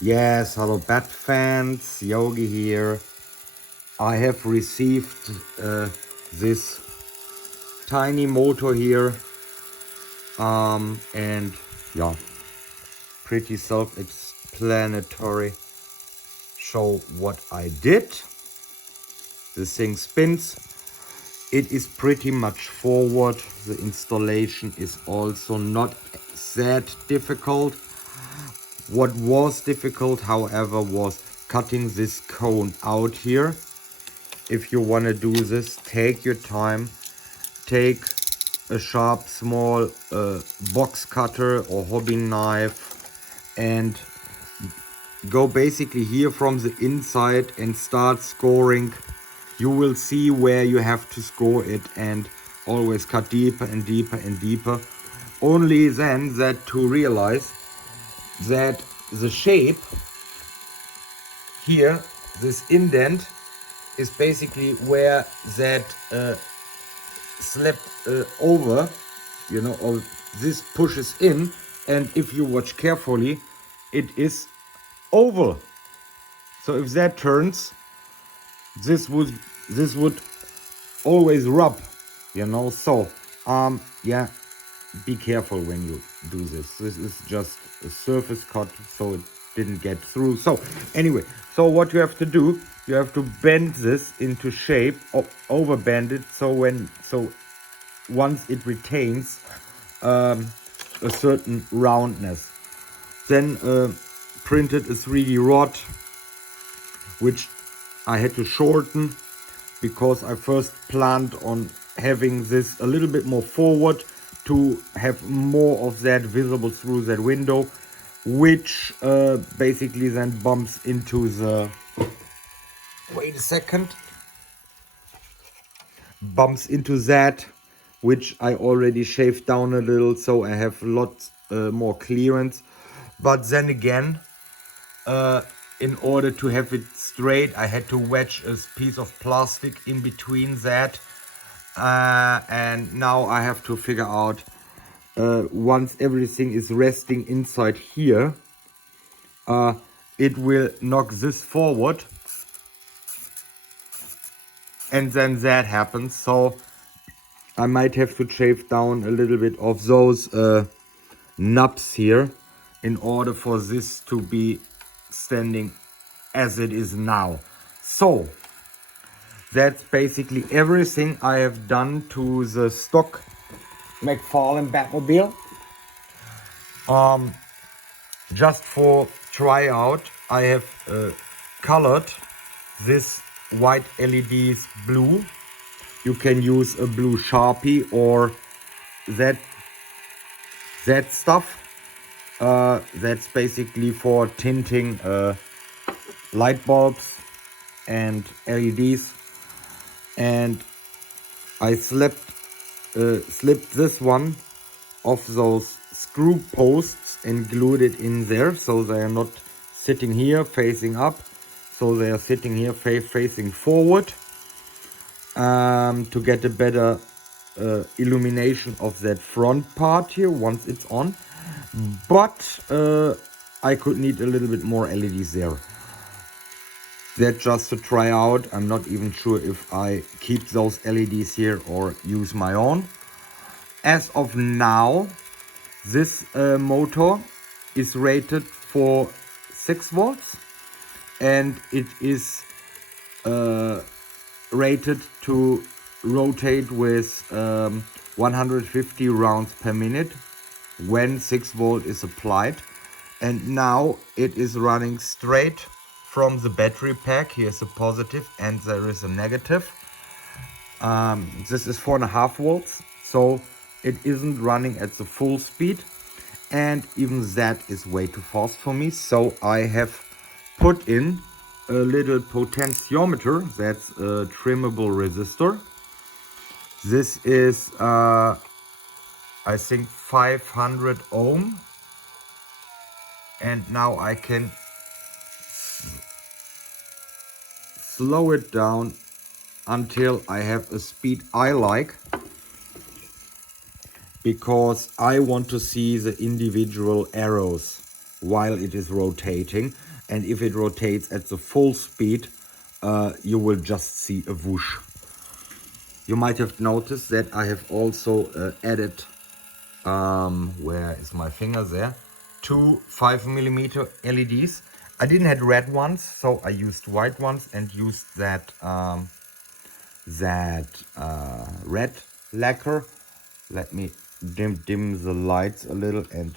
Yes, hello Bat fans, Yogi here. I have received this tiny motor here, and yeah, pretty self-explanatory. Show what I did. This thing spins. It is pretty much forward. The installation is also not that difficult. What was difficult, however, was cutting this cone out here. If you want to do this, take your time. Take a sharp, small box cutter or hobby knife and go basically here from the inside and start scoring. You will see where you have to score it and always cut deeper and deeper and deeper. Only then that to realize that the shape here, this indent, is basically where that slept over, you know, or this pushes in, and if you watch carefully, it is oval. So if that turns, this would always rub, you know. So yeah, be careful when you do this. This is just a surface cut, so it didn't get through. So anyway, so what you have to do, you have to bend this into shape, over bend it, so once it retains a certain roundness. Then printed a 3D rod, which I had to shorten because I first planned on having this a little bit more forward to have more of that visible through that window, which basically then bumps into the, wait a second, bumps into that, which I already shaved down a little, so I have lots more clearance. But then again, in order to have it straight, I had to wedge a piece of plastic in between that, and now I have to figure out, once everything is resting inside here, it will knock this forward, and then that happens. So I might have to shave down a little bit of those nubs here in order for this to be standing as it is now. So that's basically everything I have done to the stock McFarlane Batmobile. Just for tryout, I have colored this white LEDs blue. You can use a blue Sharpie or that stuff. That's basically for tinting light bulbs and LEDs. And I slipped this one of those screw posts and glued it in there, so they are not sitting here facing up, so they are sitting here facing forward, to get a better illumination of that front part here once it's on. But I could need a little bit more LEDs there. That just to try out. I'm not even sure if I keep those LEDs here or use my own. As of now, this motor is rated for 6 volts, and it is rated to rotate with 150 rounds per minute when 6 volt is applied. And now it is running straight from the battery pack. Here's a positive and there is a negative. This is 4.5 volts, so it isn't running at the full speed, and even that is way too fast for me. So I have put in a little potentiometer. That's a trimmable resistor. This is I think 500 ohm, and now I can slow it down until I have a speed I like, because I want to see the individual arrows. while it is rotating. And if it rotates at the full speed, you will just see a whoosh. You might have noticed that I have also added, where is my finger there, 2 5mm LEDs. I didn't have red ones, so I used white ones and used that red lacquer. Let me dim the lights a little and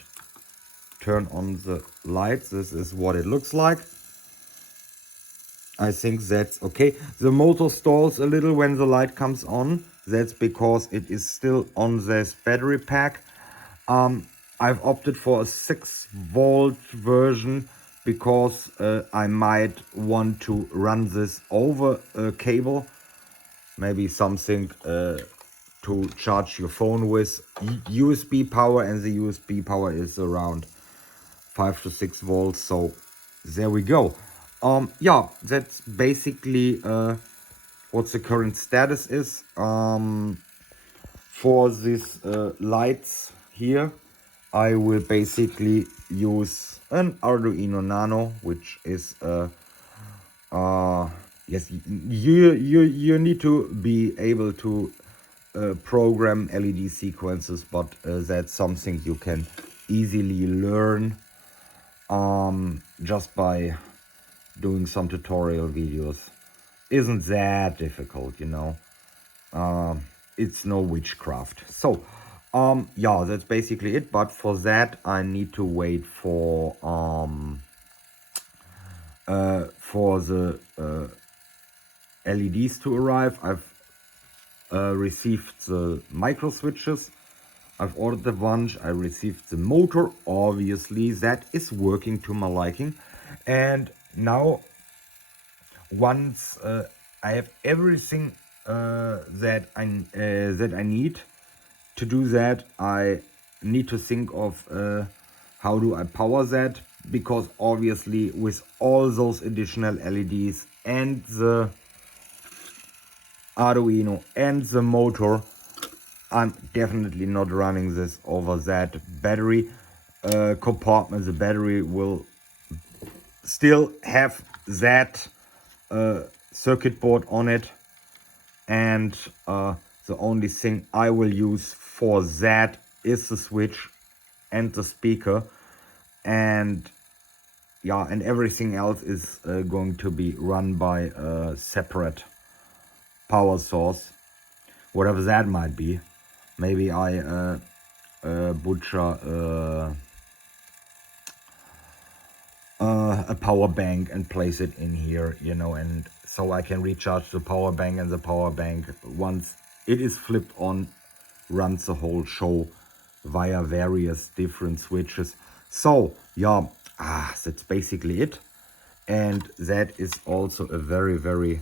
turn on the lights. This is what it looks like. I think that's okay. The motor stalls a little when the light comes on. That's because it is still on this battery pack. I've opted for a 6-volt version because I might want to run this over a cable. Maybe something to charge your phone with. USB power, and the USB power is around 5 to 6 volts. So there we go. Yeah, that's basically what the current status is. For these lights here, I will basically use an Arduino Nano, which is yes, you need to be able to program LED sequences, but that's something you can easily learn just by doing some tutorial videos. Isn't that difficult, you know. It's no witchcraft. So yeah, that's basically it. But for that I need to wait for the LEDs to arrive. I've received the micro switches. I've ordered the bunch. I received the motor. Obviously that is working to my liking. And now, once I have everything that I need to do that, I need to think of how do I power that, because obviously with all those additional LEDs and the Arduino and the motor, I'm definitely not running this over that battery compartment. The battery will still have that circuit board on it, and the only thing I will use for that is the switch and the speaker, and yeah, and everything else is going to be run by a separate power source, whatever that might be. Maybe I butcher a power bank and place it in here, you know, and so I can recharge the power bank, and the power bank, once it is flipped on, runs the whole show via various different switches. So yeah, that's basically it. And that is also a very, very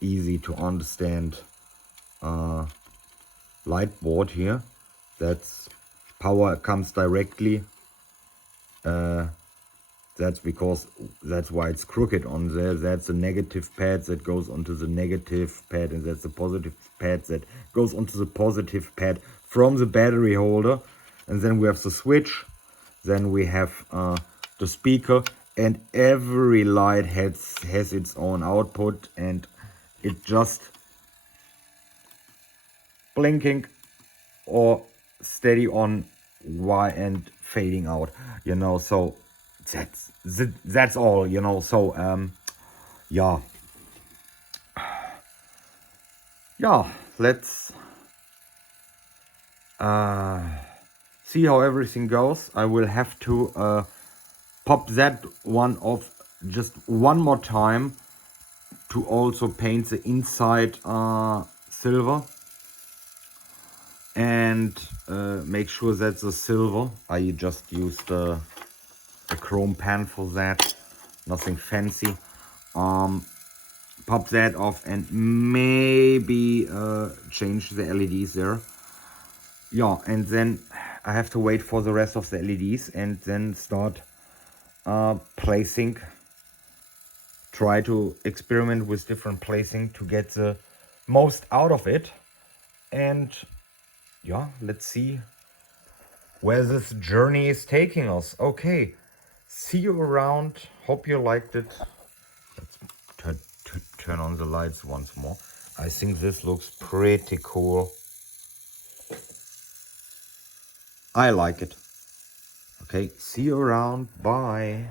easy to understand light board here. That's power comes directly. That's because that's why it's crooked on there. That's the negative pad that goes onto the negative pad, and that's the positive pad that goes onto the positive pad from the battery holder. And then we have the switch, then we have the speaker, and every light has its own output, and it just blinking or steady on and fading out, you know. So that's all, you know. So yeah, let's see how everything goes. I will have to pop that one off just one more time to also paint the inside silver, and make sure that's the silver. I just used a chrome pan for that, nothing fancy. Pop that off and maybe change the LEDs there. Yeah, and then I have to wait for the rest of the LEDs and then start placing. Try to experiment with different placing to get the most out of it. And yeah, let's see where this journey is taking us. Okay, see you around. Hope you liked it. Let's turn on the lights once more. I think this looks pretty cool. I like it. Okay, see you around. Bye.